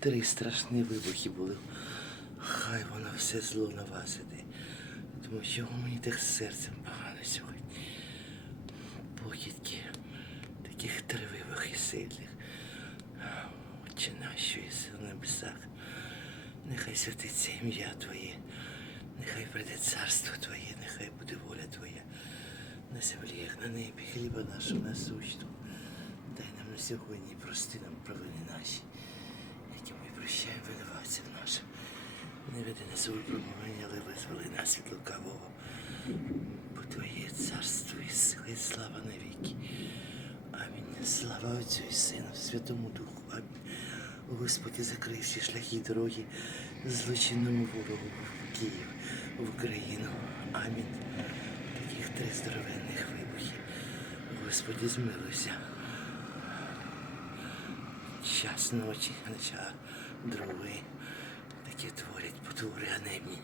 Три страшні вибухи були. Хай воно все зло на. Тому чого мені так серцем погано сьогодні. Покидьки, таких три вибухи сильних. Отче наш, що єси в небесах, нехай святиться ім'я Твоє, нехай прийде царство Твоє, нехай буде воля Твоя на землі, як на небі, хліба нашого насущного. Дай нам на сьогодні прости нам провини наші, Не веди нас у але визволи нас від лукавого. Бо Твоє царство і сила і слава навіки. Амінь. Слава Отцю і Сину, Святому Духу. Амінь. Господи, закрий всі шляхи дороги злочинному ворогу в Київ, в Україну. Амінь. Таких три здоровенних вибухів. Господи, змилуйся. Час ночі, нача другий. Такі творять потвори ганебні.